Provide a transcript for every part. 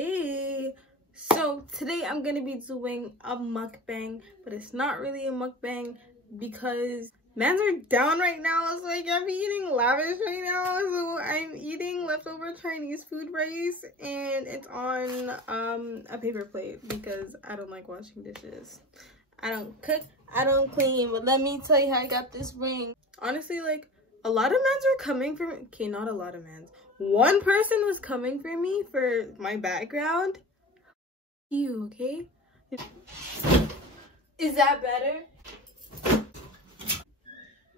Hey, so today I'm gonna be doing a mukbang, but it's not really a mukbang because mans are down right now, so I can't be eating lavish right now. So I'm eating leftover Chinese food rice and it's on a paper plate because I don't like washing dishes. I don't cook, I don't clean, but let me tell you how I got this ring. Honestly, like, a lot of mans were coming for me. Okay, not a lot of mans. One person was coming for me for my background. You, okay? Is that better?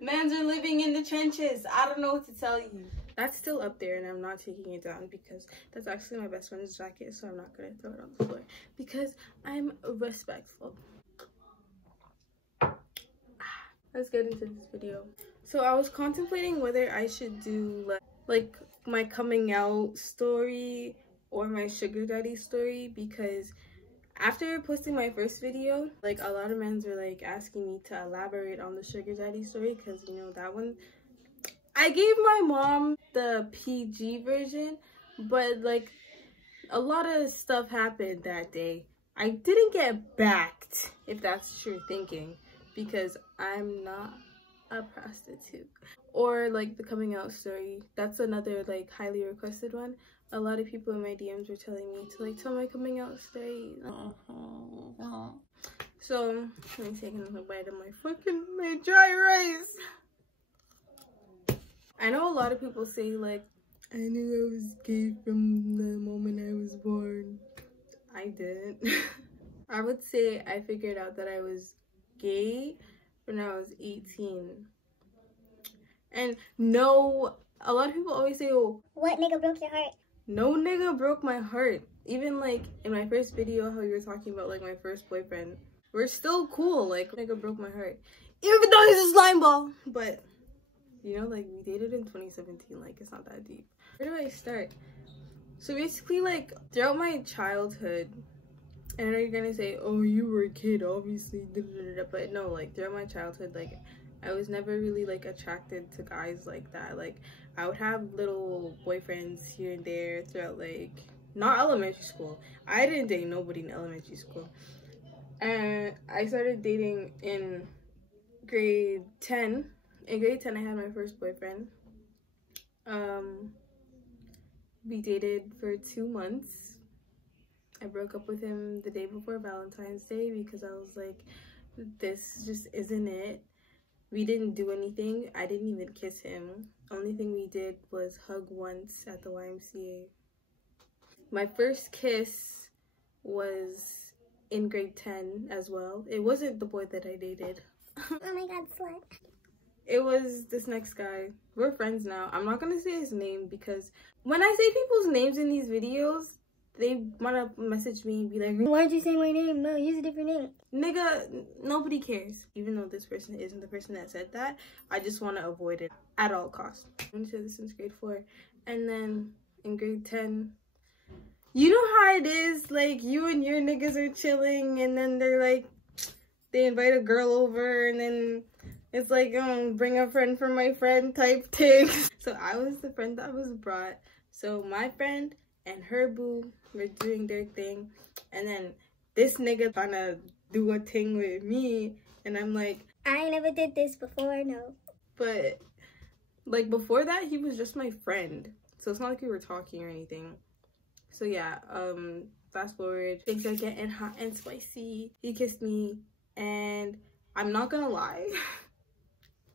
Mans are living in the trenches. I don't know what to tell you. That's still up there and I'm not taking it down because that's actually my best friend's jacket, so I'm not gonna throw it on the floor because I'm respectful. Let's get into this video. So I was contemplating whether I should do like my coming out story or my sugar daddy story, because after posting my first video, like, a lot of men were like asking me to elaborate on the sugar daddy story, because you know that one I gave my mom the PG version, but like a lot of stuff happened that day. I didn't get backed, if that's what you're thinking, because I'm not a prostitute. Or like the coming out story, that's another like highly requested one. A lot of people in my DMs were telling me to like tell my coming out story. So let me take another bite of my dry rice. I know a lot of people say like, I knew I was gay from the moment I was born. I didn't. I would say I figured out that I was gay when I was 18. And no, a lot of people always say, oh, what nigga broke your heart? No nigga broke my heart. Even like in my first video, how you were talking about like my first boyfriend, we're still cool. Like, nigga broke my heart, even though he's a slime ball. But you know, like, we dated in 2017. Like, it's not that deep. Where do I start? So basically, like, throughout my childhood, and I know you're gonna say, oh, you were a kid, obviously, but no, like, throughout my childhood, like, I was never really like attracted to guys like that. Like, I would have little boyfriends here and there throughout, like, not elementary school. I didn't date nobody in elementary school. And I started dating in grade 10. In grade 10, I had my first boyfriend. We dated for 2 months. I broke up with him the day before Valentine's Day because I was like, this just isn't it. We didn't do anything. I didn't even kiss him. Only thing we did was hug once at the YMCA. My first kiss was in grade 10 as well. It wasn't the boy that I dated. Oh my god, slut. It was this next guy. We're friends now. I'm not gonna say his name because when I say people's names in these videos, they might have messaged me and be like, why'd you say my name? No, use a different name. Nigga, nobody cares. Even though this person isn't the person that said that, I just want to avoid it at all costs. I went to this since grade 4. And then in grade 10, you know how it is, like, you and your niggas are chilling and then they're like, they invite a girl over and then it's like, bring a friend for my friend type thing. So I was the friend that was brought. So my friend and her boo were doing their thing, and then this nigga trying to do a thing with me, and I'm like, I never did this before, no. But like before that, he was just my friend, so it's not like we were talking or anything. So yeah, fast forward, things are getting hot and spicy. He kissed me, and I'm not gonna lie,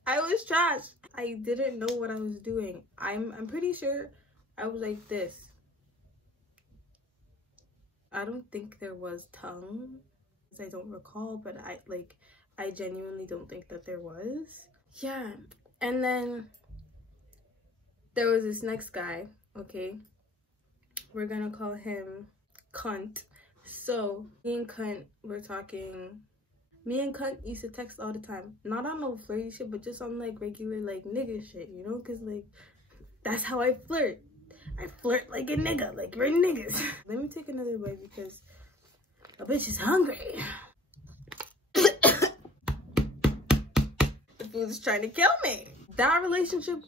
I was trash. I didn't know what I was doing. I'm pretty sure I was like this. I don't think there was tongue. I don't recall, but I genuinely don't think that there was. Yeah, and then there was this next guy, okay? We're gonna call him Cunt. So me and Cunt were talking. Me and Cunt used to text all the time. Not on no flirty shit, but just on like regular like nigga shit, you know? Cause like, that's how I flirt. I flirt like a nigga, like we're niggas. Let me take another bite because a bitch is hungry. The food is trying to kill me. That relationship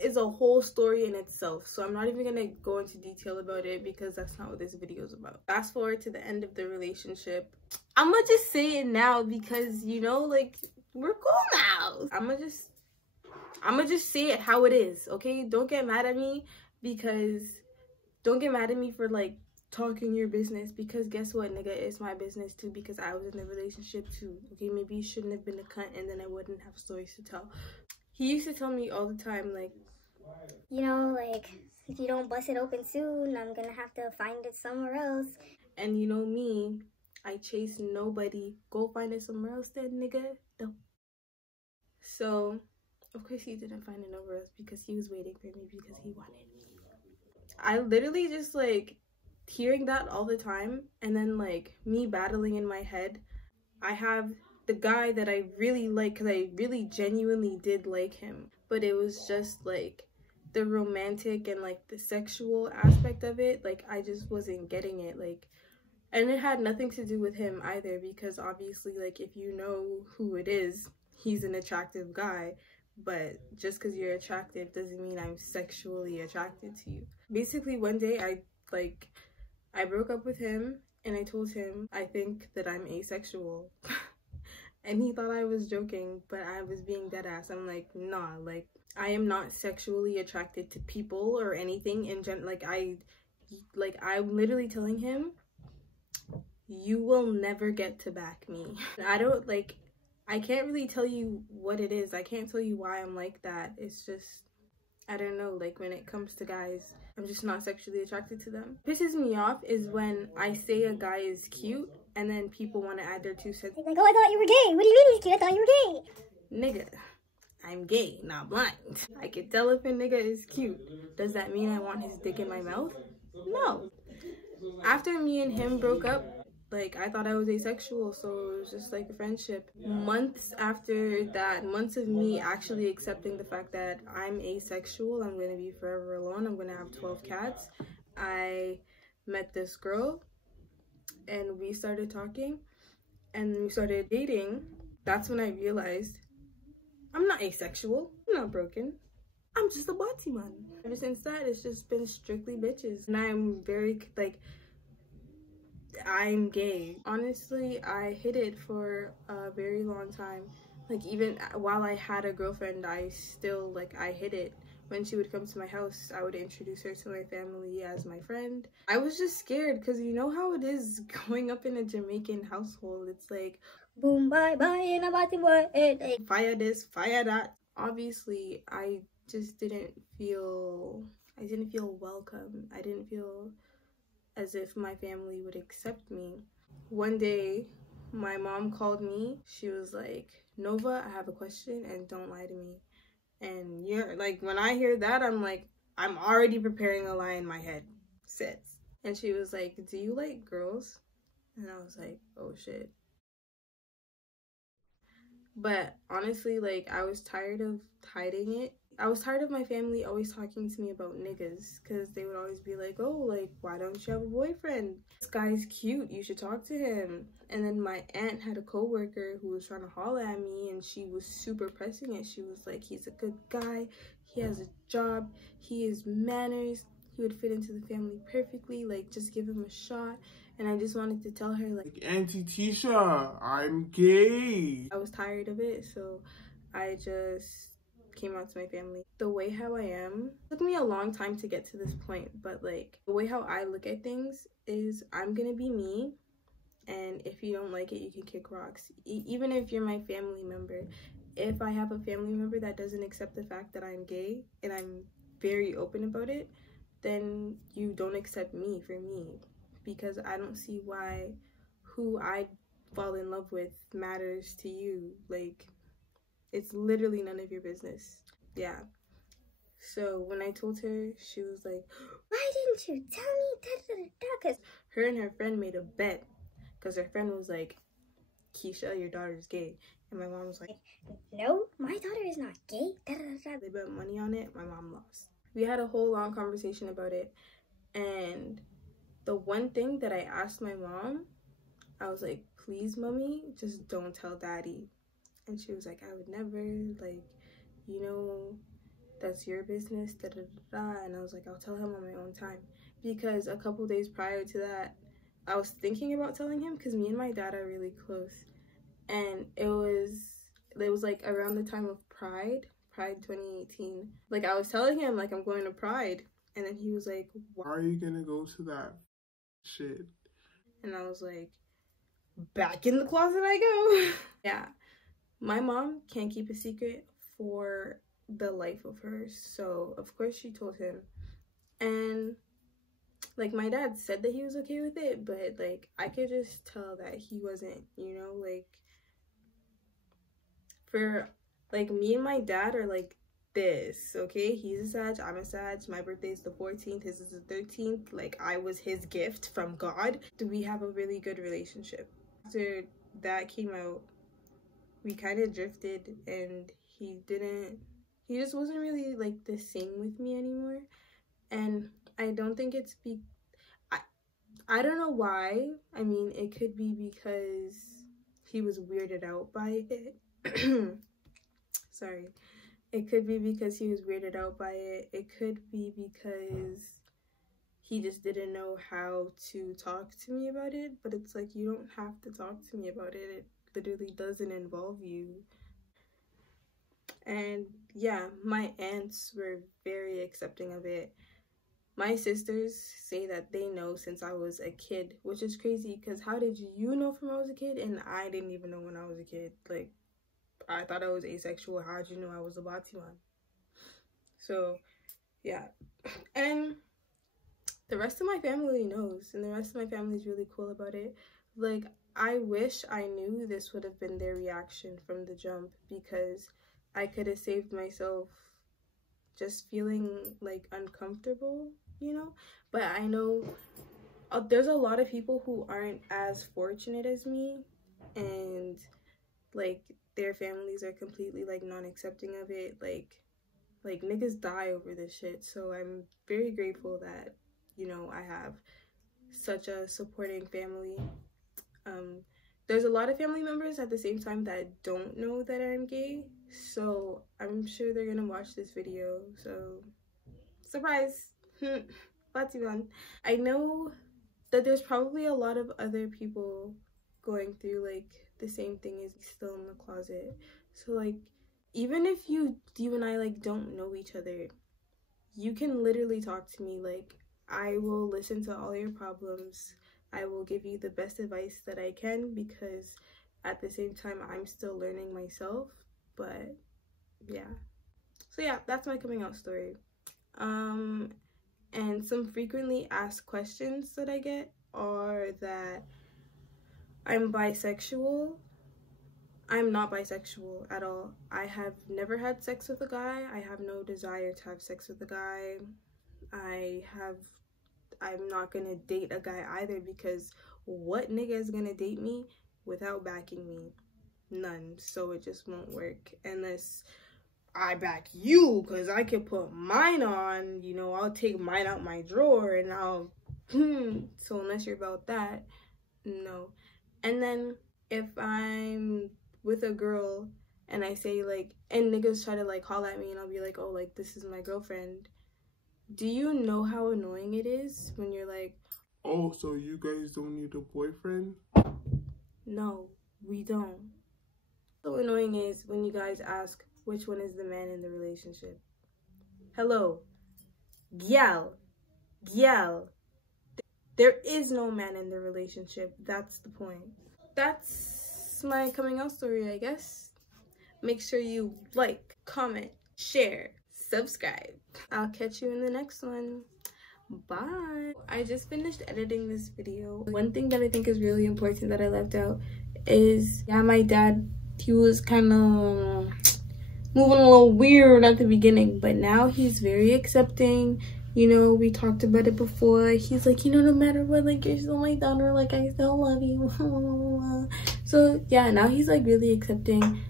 is a whole story in itself, so I'm not even gonna go into detail about it because that's not what this video is about. Fast forward to the end of the relationship. I'm gonna just say it now because, you know, like, we're cool now. I'm gonna just say it how it is, okay? Don't get mad at me for like talking your business, because guess what, nigga, it's my business too, because I was in a relationship too, okay? Maybe you shouldn't have been a cunt and then I wouldn't have stories to tell. He used to tell me all the time, like, you know, like, if you don't bust it open soon, I'm gonna have to find it somewhere else. and you know me, I chase nobody. Go find it somewhere else then, nigga. No. So of course he didn't find it nowhere else because he was waiting for me, because he wanted me. I literally just like hearing that all the time, and then like me battling in my head. I have the guy that I really like, because I really genuinely did like him, but it was just like the romantic and like the sexual aspect of it, like I just wasn't getting it. Like, and it had nothing to do with him either, because obviously, like, if you know who it is, he's an attractive guy, but just because you're attractive doesn't mean I'm sexually attracted to you. Basically, one day I broke up with him and I told him I think that I'm asexual. And he thought I was joking, but I was being dead ass. I'm like, nah, like, I am not sexually attracted to people or anything in like I'm literally telling him, you will never get to back me. I can't really tell you what it is. I can't tell you why I'm like that. It's just, I don't know, like, when it comes to guys, I'm just not sexually attracted to them. What pisses me off is when I say a guy is cute and then people want to add their 2 cents. Like, oh, I thought you were gay. What do you mean he's cute? I thought you were gay. Nigga, I'm gay, not blind. I can tell if a nigga is cute. Does that mean I want his dick in my mouth? No. After me and him broke up, like, I thought I was asexual, so it was just like a friendship. Months after that, months of me actually accepting the fact that I'm asexual, I'm gonna be forever alone, I'm gonna have 12 cats, I met this girl and we started talking and we started dating. That's when I realized I'm not asexual, I'm not broken, I'm just a body man. Ever since that, it's just been strictly bitches, and I'm very like, I'm gay. Honestly, I hid it for a very long time. Like, even while I had a girlfriend, I still, like, I hid it. When she would come to my house, I would introduce her to my family as my friend. I was just scared, because you know how it is growing up in a Jamaican household. It's like, boom, bye, bye, and about the word. Fire this, fire that. Obviously, I just didn't feel welcome. I didn't feel as if my family would accept me. One day, my mom called me. She was like, Nova, I have a question and don't lie to me. And you're like, when I hear that, I'm like, I'm already preparing a lie in my head. Sits. And she was like, do you like girls? And I was like, oh shit. But honestly, like, I was tired of hiding it. I was tired of my family always talking to me about niggas, because they would always be like, oh, like, why don't you have a boyfriend? This guy's cute, you should talk to him. And then my aunt had a coworker who was trying to holler at me, and she was super pressing it. She was like, he's a good guy, he has a job, he has manners, he would fit into the family perfectly, like, just give him a shot. And I just wanted to tell her, like, Auntie Tisha, I'm gay. I was tired of it, so I just came out to my family. The way how I am, it took me a long time to get to this point, but like, the way how I look at things is, I'm gonna be me, and if you don't like it, you can kick rocks. Even if you're my family member, if I have a family member that doesn't accept the fact that I'm gay, and I'm very open about it, then you don't accept me for me, because I don't see why who I fall in love with matters to you. Like, it's literally none of your business. Yeah. So when I told her, she was like, why didn't you tell me? Because her and her friend made a bet, because her friend was like, Keisha, your daughter's gay. And my mom was like, no, my daughter is not gay. They bet money on it. My mom lost. We had a whole long conversation about it, and the one thing that I asked my mom, I was like, please, mommy, just don't tell daddy. And she was like, I would never, like, you know, that's your business, da da da da. And I was like, I'll tell him on my own time. Because a couple days prior to that, I was thinking about telling him, because me and my dad are really close. And it was like around the time of Pride 2018. Like, I was telling him, like, I'm going to Pride. And then he was like, why are you gonna go to that shit? And I was like, back in the closet I go. Yeah, my mom can't keep a secret for the life of her. So, of course, she told him. And, like, my dad said that he was okay with it. But, like, I could just tell that he wasn't, you know? Like, for, like, me and my dad are, like, this, okay? He's a Sag, I'm a Sag. My birthday's the 14th, his is the 13th. Like, I was his gift from God. We have a really good relationship. After that came out, we kind of drifted, and he just wasn't really, like, the same with me anymore. And I don't think it's I don't know why. I mean, it could be because he was weirded out by it. Sorry. It could be because he was weirded out by it. It could be because he just didn't know how to talk to me about it. But it's like, you don't have to talk to me about it. It literally doesn't involve you. And yeah, my aunts were very accepting of it. My sisters say that they know since I was a kid, which is crazy because how did you know from I was a kid? And I didn't even know when I was a kid. Like, I thought I was asexual. How did you know I was a Batiman? So, yeah. And the rest of my family knows. And the rest of my family is really cool about it. Like, I wish I knew this would have been their reaction from the jump. Because I could have saved myself just feeling, like, uncomfortable, you know? But I know there's a lot of people who aren't as fortunate as me. And, like, their families are completely, like, non-accepting of it. Like niggas die over this shit. So I'm very grateful that, you know, I have such a supporting family. There's a lot of family members at the same time that don't know that I'm gay. So I'm sure they're gonna watch this video. So, surprise! Batiman. I know that there's probably a lot of other people going through, like, the same thing as still in the closet. So, like, even if you and I, like, don't know each other, you can literally talk to me. Like, I will listen to all your problems. I will give you the best advice that I can, because at the same time I'm still learning myself. But yeah, so yeah, that's my coming out story. And some frequently asked questions that I get are that I'm bisexual. I'm not bisexual at all. I have never had sex with a guy. I have no desire to have sex with a guy. I'm not gonna date a guy either, because what nigga is gonna date me without backing me? None. So it just won't work unless I back you, because I can put mine on, you know, I'll take mine out my drawer and I'll so unless you're about that, no. And then if I'm with a girl and I say, like, and niggas try to, like, holler at me, and I'll be like, oh, like, this is my girlfriend. Do you know how annoying it is when you're like, oh, so you guys don't need a boyfriend? No, we don't. So annoying is when you guys ask which one is the man in the relationship. Hello, gyal. There is no man in the relationship. That's the point. That's my coming out story, I guess. Make sure you like, comment, share, subscribe. I'll catch you in the next one. Bye. I just finished editing this video. One thing that I think is really important that I left out is, yeah, my dad, he was kind of moving a little weird at the beginning, but now he's very accepting. You know, we talked about it before. He's like, you know, no matter what, like, you're still my daughter, like, I still love you. So yeah, now he's, like, really accepting.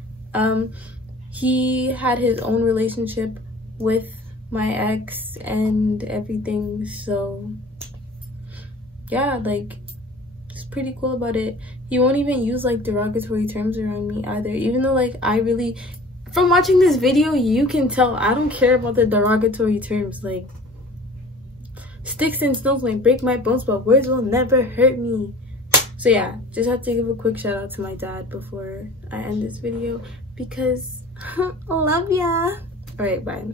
He had his own relationship with my ex and everything, so yeah, like, it's pretty cool about it. He won't even use, like, derogatory terms around me either, even though, like, I really From watching this video, you can tell I don't care about the derogatory terms. Like, sticks and stones might break my bones, but words will never hurt me. So yeah, just have to give a quick shout out to my dad before I end this video because I love ya. Alright, bye.